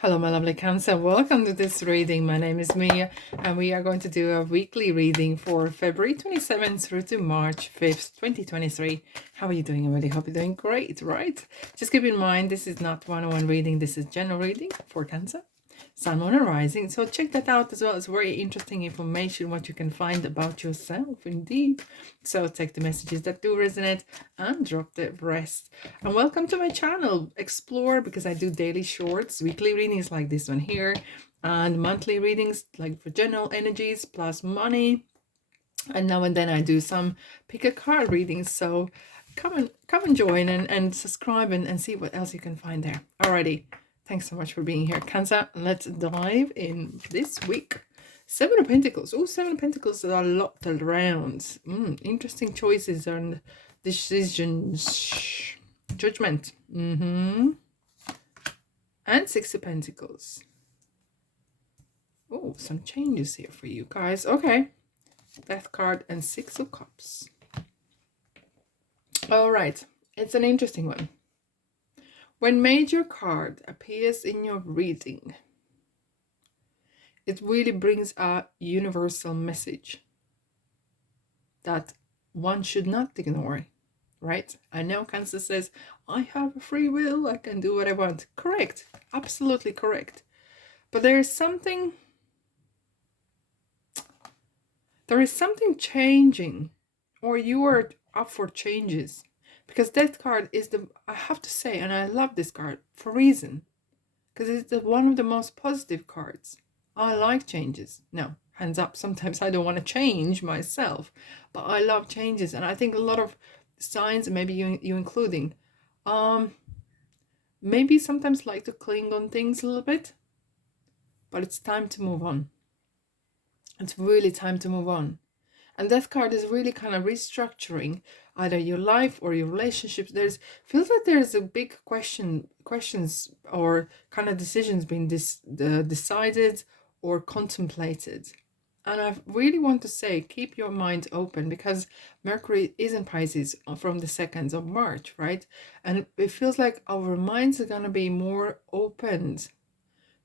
Hello, my lovely Cancer. Welcome to this reading. My name is Mia, and we are going to do a weekly reading for February 27th through to March 5th, 2023. How are you doing? I really hope you're doing great, right? Just keep in mind, this is not one-on-one reading. This is general reading for Cancer, Sun, Moon, and Rising. So check that out as well. It's very interesting information, what you can find about yourself, indeed. So take the messages that do resonate and drop the rest. And welcome to my channel, Explore, because I do daily shorts, weekly readings like this one here, and monthly readings like for general energies plus money. And now and then I do some pick a card readings. So come and join and subscribe and see what else you can find there. Alrighty. Thanks so much for being here, Cancer. Let's dive in this week. Seven of Pentacles. Oh, Seven of Pentacles are locked around. Interesting choices and decisions. Judgment. And Six of Pentacles. Oh, some changes here for you guys. Okay. Death card and Six of Cups. All right. It's an interesting one. When major card appears in your reading, it really brings a universal message that one should not ignore, right? I know Cancer says, I have a free will, I can do what I want. Correct, absolutely correct. But there is something changing, or you are up for changes. Because Death card is I have to say, and I love this card for a reason. Because it's one of the most positive cards. I like changes. Now, hands up, sometimes I don't want to change myself, but I love changes. And I think a lot of signs, maybe you including, maybe sometimes like to cling on things a little bit, but it's time to move on. It's really time to move on. And Death card is really kind of restructuring either your life or your relationships. Feels like there's a big questions or kind of decisions being decided or contemplated. And I really want to say, keep your mind open, because Mercury is in Pisces from the 2nd of March, right? And it feels like our minds are going to be more opened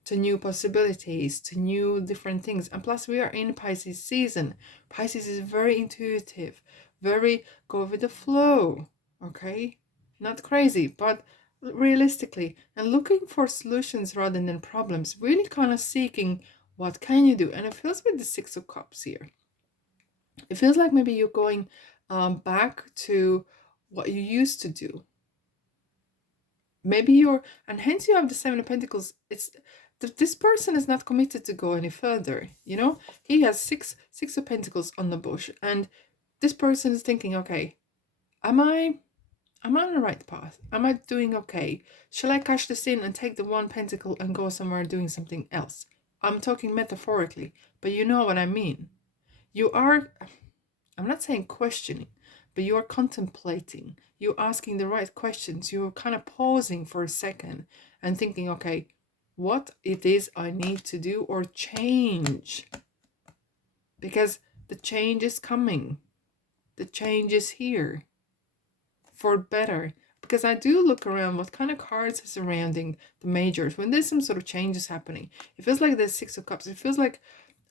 to new possibilities, to new different things. And plus we are in Pisces season. Pisces is very intuitive, very go with the flow, okay? Not crazy, but realistically, and looking for solutions rather than problems, really kind of seeking what can you do. And it feels with the Six of Cups here. It feels like maybe you're going back to what you used to do. Maybe and hence you have the Seven of Pentacles. It's this person is not committed to go any further, you know. He has six of Pentacles on the bush, and this person is thinking, okay, am I on the right path? Am I doing okay? Shall I cash this in and take the one pentacle and go somewhere doing something else? I'm talking metaphorically, but you know what I mean. You are, I'm not saying questioning, but you are contemplating. You're asking the right questions. You're kind of pausing for a second and thinking, okay, what it is I need to do or change. Because the change is coming. The change is here. For better. Because I do look around what kind of cards are surrounding the majors. When there's some sort of changes happening, it feels like there's Six of Cups. It feels like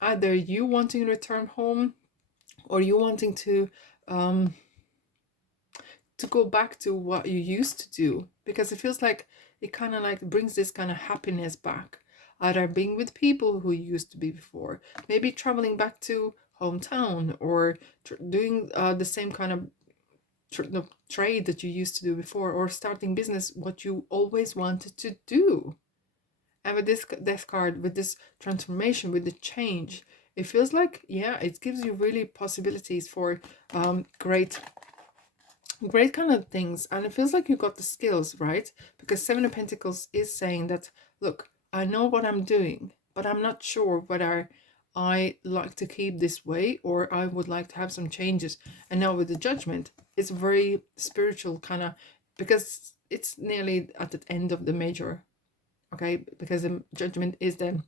either you wanting to return home, or you wanting to go back to what you used to do, because it feels like it kind of like brings this kind of happiness back, either being with people who you used to be before, maybe traveling back to hometown, or doing the same kind of trade that you used to do before, or starting business, what you always wanted to do. And with this Death card, with this transformation, with the change, it feels like, yeah, it gives you really possibilities for great kind of things. And it feels like you got the skills, right? Because Seven of Pentacles is saying that, look, I know what I'm doing, but I'm not sure whether I like to keep this way or I would like to have some changes. And now with the Judgment, it's very spiritual kind of, because it's nearly at the end of the major, okay? Because the Judgment is the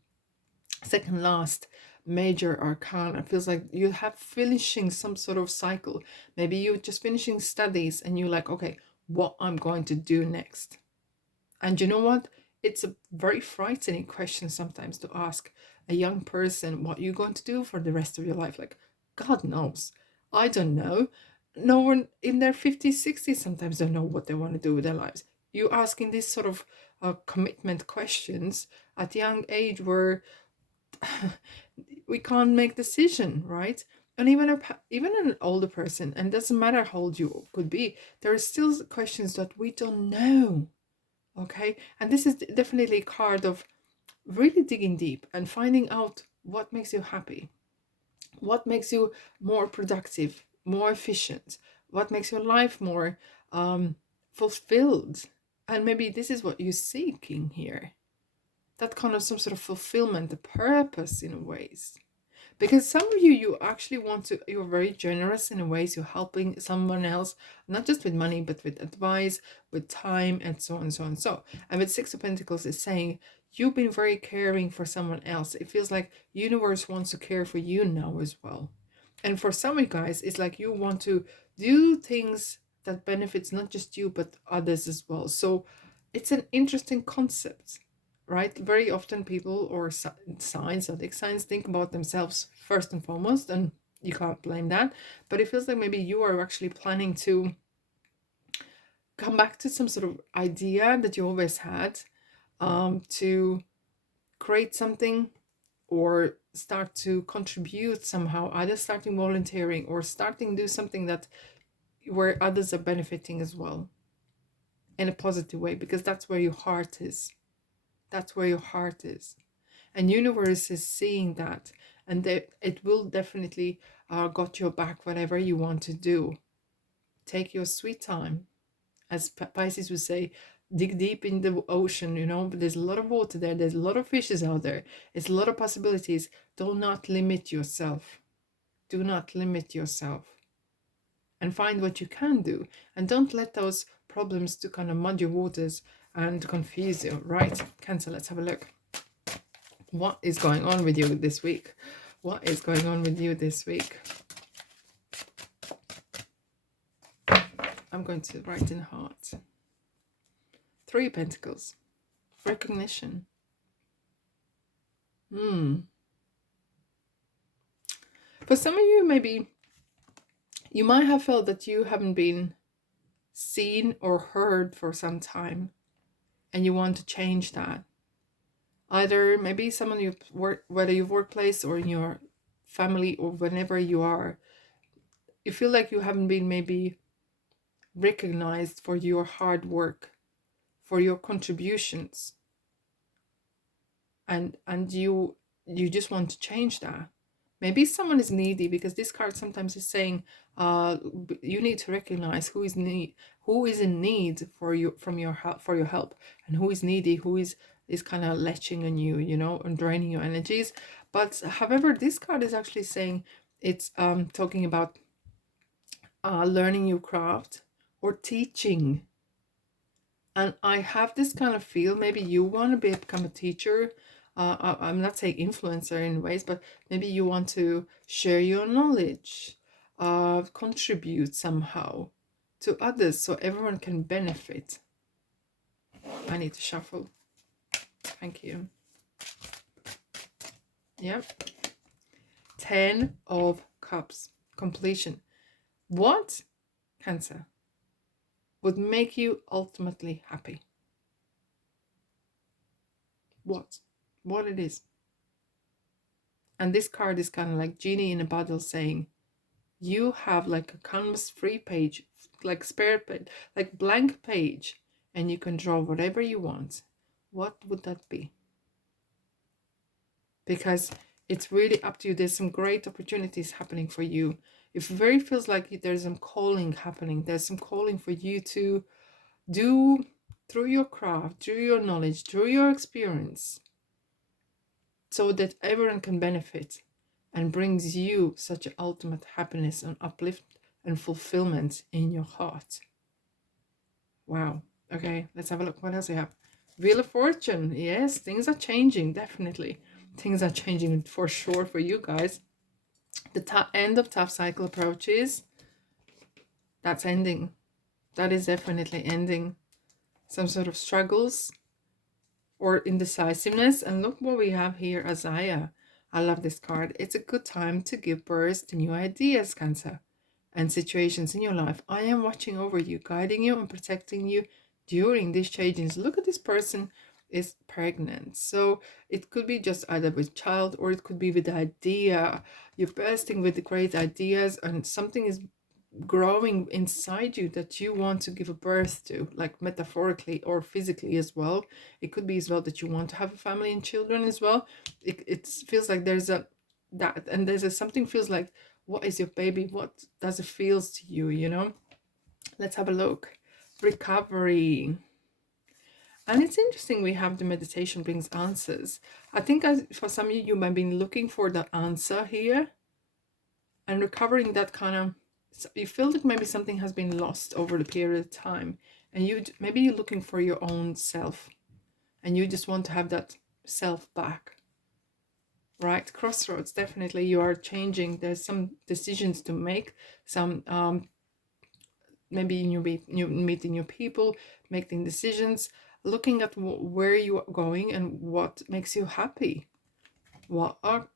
second last major arcana. It feels like you have finishing some sort of cycle. Maybe you're just finishing studies and you're like, okay, what I'm going to do next. And you know what? it's a very frightening question sometimes to ask a young person what you're going to do for the rest of your life. Like, God knows. I don't know. No one in their 50s, 60s sometimes don't know what they want to do with their lives. You asking these sort of commitment questions at a young age where we can't make decision, right? And even an older person, and doesn't matter how old you could be, there are still questions that we don't know. Okay, and this is definitely a card of really digging deep and finding out what makes you happy, what makes you more productive, more efficient, what makes your life more fulfilled. And maybe this is what you're seeking here, that kind of some sort of fulfillment, the purpose in a ways. Because some of you actually want to, you're very generous in a ways, you're helping someone else, not just with money, but with advice, with time, and so on and so on. So, and with Six of Pentacles is saying you've been very caring for someone else. It feels like universe wants to care for you now as well. And for some of you guys, it's like you want to do things that benefits not just you, but others as well. So it's an interesting concept, right? Very often people or signs, zodiac signs, think about themselves first and foremost, and you can't blame that. But it feels like maybe you are actually planning to come back to some sort of idea that you always had, to create something or start to contribute somehow, either starting volunteering or starting do something that where others are benefiting as well in a positive way, because that's where your heart is. That's where your heart is. And universe is seeing that, and that it will definitely got your back whatever you want to do. Take your sweet time. As Pisces would say, dig deep in the ocean, you know, but there's a lot of water there, there's a lot of fishes out there, there's a lot of possibilities. Do not limit yourself. Do not limit yourself. And find what you can do. And don't let those problems to kind of mud your waters and confuse you, right? Cancer, let's have a look. What is going on with you this week? What is going on with you this week? I'm going to write in heart. Three of Pentacles. Recognition. For some of you, maybe you might have felt that you haven't been seen or heard for some time, and you want to change that. Either maybe someone you work, whether your workplace or in your family or whenever you are, you feel like you haven't been maybe recognized for your hard work, for your contributions, and you just want to change that. Maybe someone is needy, because this card sometimes is saying you need to recognize who is in need for you, from your help, for your help, and who is needy, who is kind of leching on you, you know, and draining your energies. But however, this card is actually saying it's talking about learning your craft or teaching. And I have this kind of feel, maybe you want to become a teacher. I'm not saying influencer in ways, but maybe you want to share your knowledge, contribute somehow to others so everyone can benefit. I need to shuffle. Thank you. Yep. 10 of Cups. Completion. What, Cancer, would make you ultimately happy? What it is. And this card is kind of like genie in a bottle, saying you have like a canvas free page, like spare page, like blank page, and you can draw whatever you want. What would that be? Because it's really up to you. There's some great opportunities happening for you. It very feels like there's some calling happening. There's some calling for you to do through your craft, through your knowledge, through your experience, so that everyone can benefit, and brings you such ultimate happiness and uplift and fulfillment in your heart. Wow. Okay, let's have a look. What else we have? Wheel of Fortune. Yes, things are changing, definitely. Things are changing for sure for you guys. The end of tough cycle approaches. That's ending. That is definitely ending. Some sort of struggles or indecisiveness. And look what we have here, Isaiah. I love this card. It's a good time to give birth to new ideas, Cancer, and situations in your life. I am watching over you, guiding you and protecting you during these changes. Look at this person is pregnant. So it could be just either with child, or it could be with the idea. You're bursting with great ideas, and something is growing inside you that you want to give a birth to, like metaphorically or physically as well. It could be as well that you want to have a family and children as well. It feels like there's a that, and there's a something feels like, what is your baby, what does it feels to you, you know? Let's have a look. Recovery. And it's interesting, we have the meditation brings answers. I think for some of you, you might be looking for the answer here, and recovering that kind of, you feel like maybe something has been lost over the period of time, and maybe you're looking for your own self, and you just want to have that self back, right? Crossroads, definitely. You are changing. There's some decisions to make, some maybe you meeting new people, making decisions, looking at where you are going and what makes you happy. What are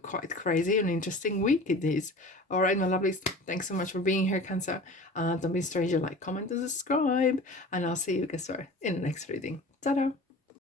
quite crazy and interesting week it is. All right, my lovelies, thanks so much for being here, Cancer. Don't be a stranger, like, comment and subscribe, and I'll see you, guess where, in the next reading. Ta-da!